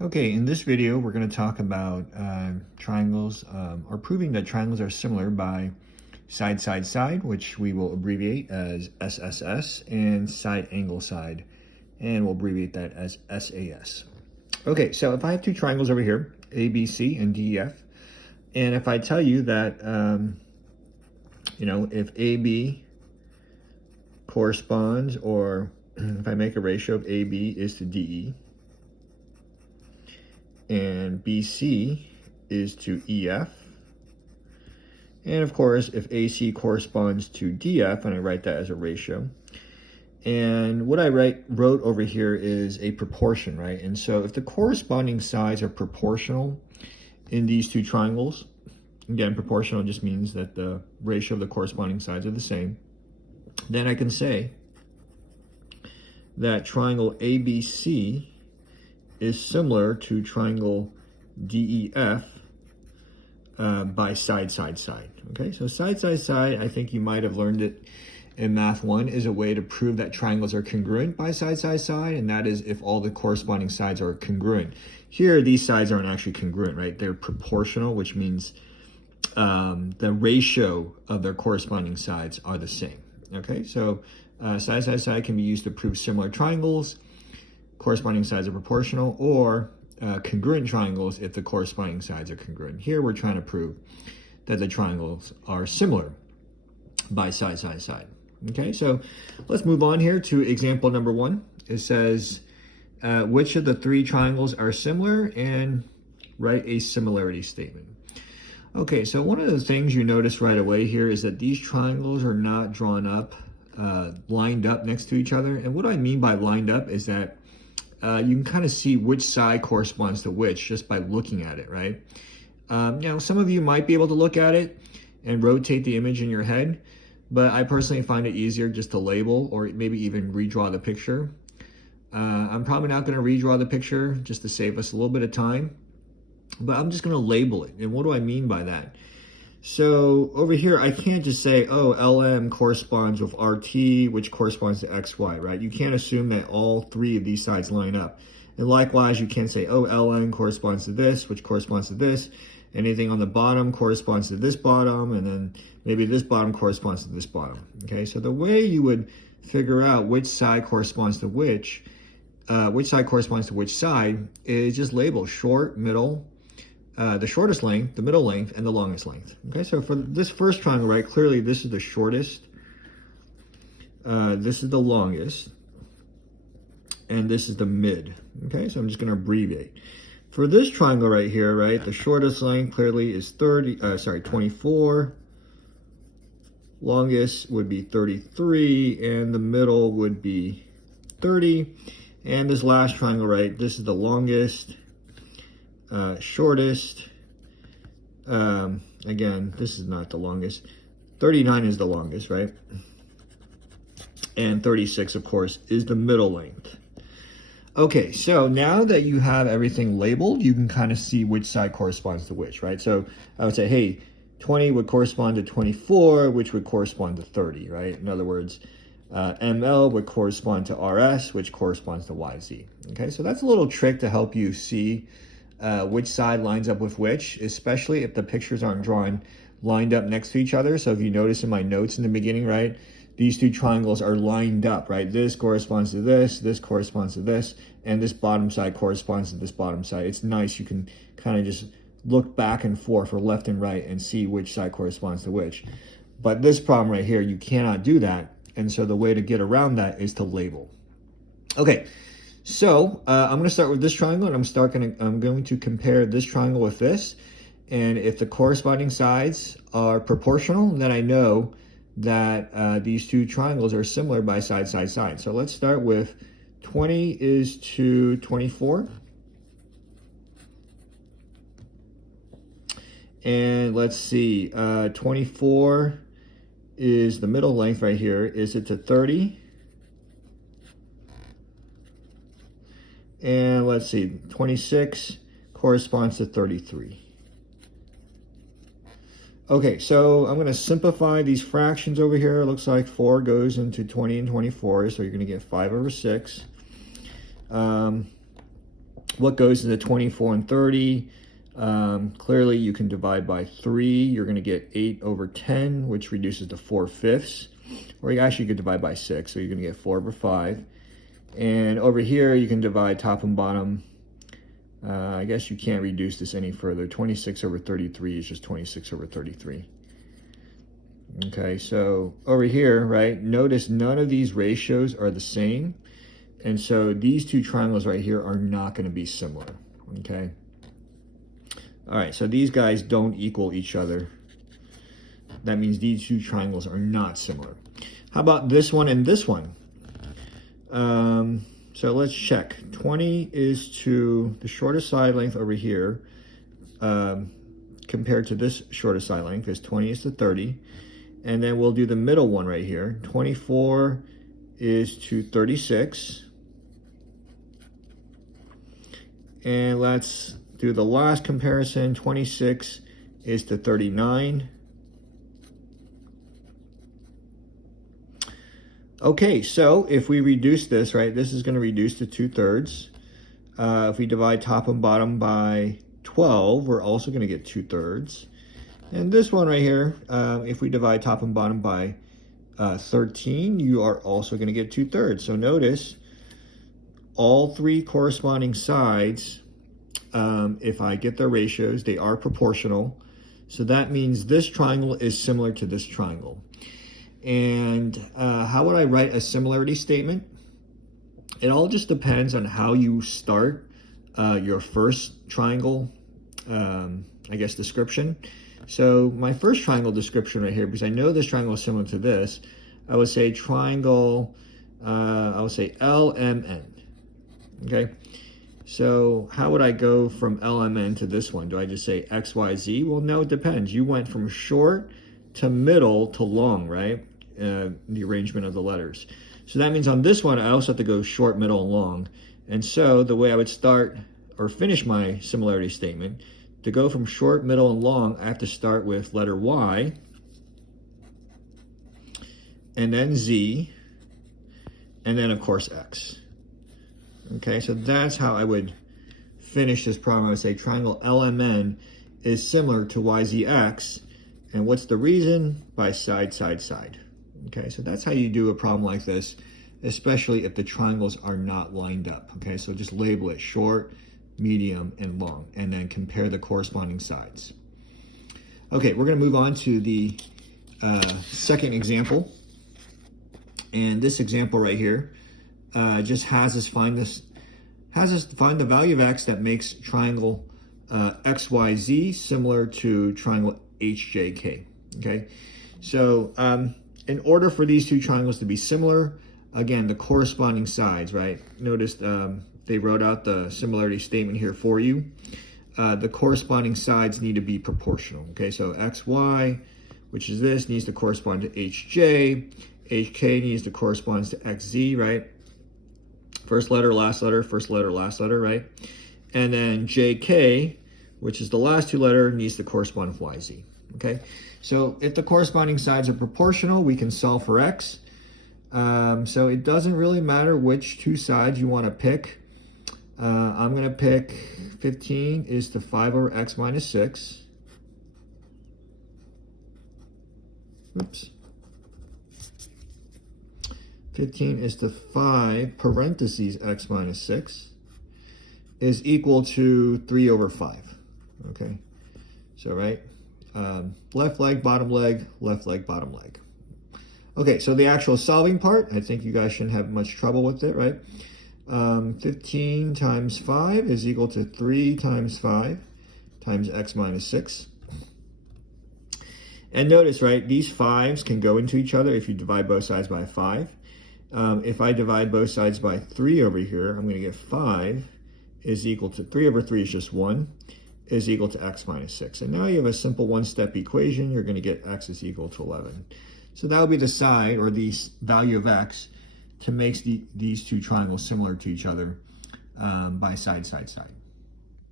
Okay, in this video, we're going to talk about triangles, or proving that triangles are similar by side, side, side, which we will abbreviate as SSS, and side, angle, side, and we'll abbreviate that as SAS. Okay, so if I have two triangles over here, ABC and DEF, and if I tell you that, if AB corresponds, or if I make a ratio of AB is to DE, and BC is to EF. And of course, if AC corresponds to DF, and I write that as a ratio. And what I wrote over here is a proportion, right? And so if the corresponding sides are proportional in these two triangles, again, proportional just means that the ratio of the corresponding sides are the same, then I can say that triangle ABC is similar to triangle DEF by side, side, side. Okay, so side, side, side, I think you might have learned it in Math 1, is a way to prove that triangles are congruent by side, side, side, and that is if all the corresponding sides are congruent. Here, these sides aren't actually congruent, right? They're proportional, which means the ratio of their corresponding sides are the same. Okay, so side, side, side can be used to prove similar triangles. Corresponding sides are proportional, or congruent triangles if the corresponding sides are congruent. Here we're trying to prove that the triangles are similar by side, side, side. Okay, so let's move on here to example number 1. It says, which of the three triangles are similar, and write a similarity statement. Okay, so one of the things you notice right away here is that these triangles are not drawn up, lined up next to each other. And what I mean by lined up is that you can kind of see which side corresponds to which just by looking at it, right? Some of you might be able to look at it and rotate the image in your head, but I personally find it easier just to label or maybe even redraw the picture. I'm probably not going to redraw the picture just to save us a little bit of time, but I'm just going to label it. And what do I mean by that? So over here, I can't just say, oh, LM corresponds with RT, which corresponds to XY, right? You can't assume that all three of these sides line up. And likewise, you can't say, oh, LN corresponds to this, which corresponds to this. Anything on the bottom corresponds to this bottom, and then maybe this bottom corresponds to this bottom. Okay, so the way you would figure out which side corresponds to which side is just label short, middle, the shortest length, the middle length, and the longest length. Okay, so for this first triangle, right, clearly this is the shortest, this is the longest, and this is the mid. Okay, so I'm just going to abbreviate. For this triangle right here, right, the shortest length clearly is 24, longest would be 33, and the middle would be 30. And this last triangle, right, this is the longest, shortest, again, this is not the longest, 39 is the longest, right? And 36, of course, is the middle length. Okay, so now that you have everything labeled, you can kind of see which side corresponds to which, right? So I would say, hey, 20 would correspond to 24, which would correspond to 30, right? In other words, ML would correspond to RS, which corresponds to YZ. Okay, so that's a little trick to help you see which side lines up with which, especially if the pictures aren't drawn lined up next to each other. So if you notice in my notes in the beginning, right, these two triangles are lined up, right? This corresponds to this corresponds to this, and this bottom side corresponds to this bottom side. It's nice. You can kind of just look back and forth or left and right and see which side corresponds to which. But this problem right here, you cannot do that. And so the way to get around that is to label. Okay, so I'm going to start with this triangle, and I'm going to compare this triangle with this. And if the corresponding sides are proportional, then I know that these two triangles are similar by side, side, side. So let's start with 20 is to 24. And let's see, 24 is the middle length right here. Is it to 30? And let's see, 26 corresponds to 33. Okay, so I'm going to simplify these fractions over here. It looks like 4 goes into 20 and 24, so you're going to get 5 over 6. What goes into 24 and 30? Clearly, you can divide by 3. You're going to get 8 over 10, which reduces to 4/5. Or you actually could divide by 6, so you're going to get 4 over 5. And over here, you can divide top and bottom. I guess you can't reduce this any further. 26 over 33 is just 26 over 33. Okay, so over here, right, notice none of these ratios are the same. And so these two triangles right here are not going to be similar, okay? All right, so these guys don't equal each other. That means these two triangles are not similar. How about this one and this one? So let's check. 20 is to the shortest side length over here compared to this shortest side length, because 20 is to 30. And then we'll do the middle one right here. 24 is to 36. And let's do the last comparison. 26 is to 39. Okay, so if we reduce this, right, this is going to reduce to 2/3. If we divide top and bottom by 12, we're also going to get 2/3. And this one right here, if we divide top and bottom by 13, you are also going to get 2/3. So notice all three corresponding sides, if I get their ratios, they are proportional. So that means this triangle is similar to this triangle. And how would I write a similarity statement? It all just depends on how you start your first triangle, I guess, description. So my first triangle description right here, because I know this triangle is similar to this, I would say triangle, I would say LMN, okay? So how would I go from LMN to this one? Do I just say XYZ? Well, no, it depends. You went from short to middle to long, right? The arrangement of the letters. So that means on this one, I also have to go short, middle, and long. And so the way I would start or finish my similarity statement, to go from short, middle, and long, I have to start with letter Y, and then Z, and then, of course, X. Okay, so that's how I would finish this problem. I would say triangle LMN is similar to YZX, and what's the reason? By side, side, side. Okay, so that's how you do a problem like this, especially if the triangles are not lined up. Okay, so just label it short, medium, and long, and then compare the corresponding sides. Okay, we're going to move on to the second example. And this example right here just has us find the value of x that makes triangle XYZ similar to triangle HJK. Okay, so in order for these two triangles to be similar, again, the corresponding sides, right? Notice they wrote out the similarity statement here for you. The corresponding sides need to be proportional. Okay, so XY, which is this, needs to correspond to HJ. HK needs to correspond to XZ, right? First letter, last letter, first letter, last letter, right? And then JK, which is the last two letters, needs to correspond with YZ. Okay, so if the corresponding sides are proportional, we can solve for X. So it doesn't really matter which two sides you want to pick. I'm going to pick 15 is to 5 over X minus 6. Oops. 15 is to 5 parentheses X minus 6 is equal to 3 over 5. Okay, so right, left leg, bottom leg, left leg, bottom leg. Okay, so the actual solving part, I think you guys shouldn't have much trouble with it, right? 15 times 5 is equal to 3 times 5 times X minus 6. And notice, right, these 5s can go into each other if you divide both sides by 5. If I divide both sides by 3 over here, I'm going to get 5 is equal to 3 over 3 is just 1, is equal to X minus 6. And now you have a simple one-step equation. You're going to get X is equal to 11. So that would be the side, or the value of X, to make these two triangles similar to each other by side, side, side.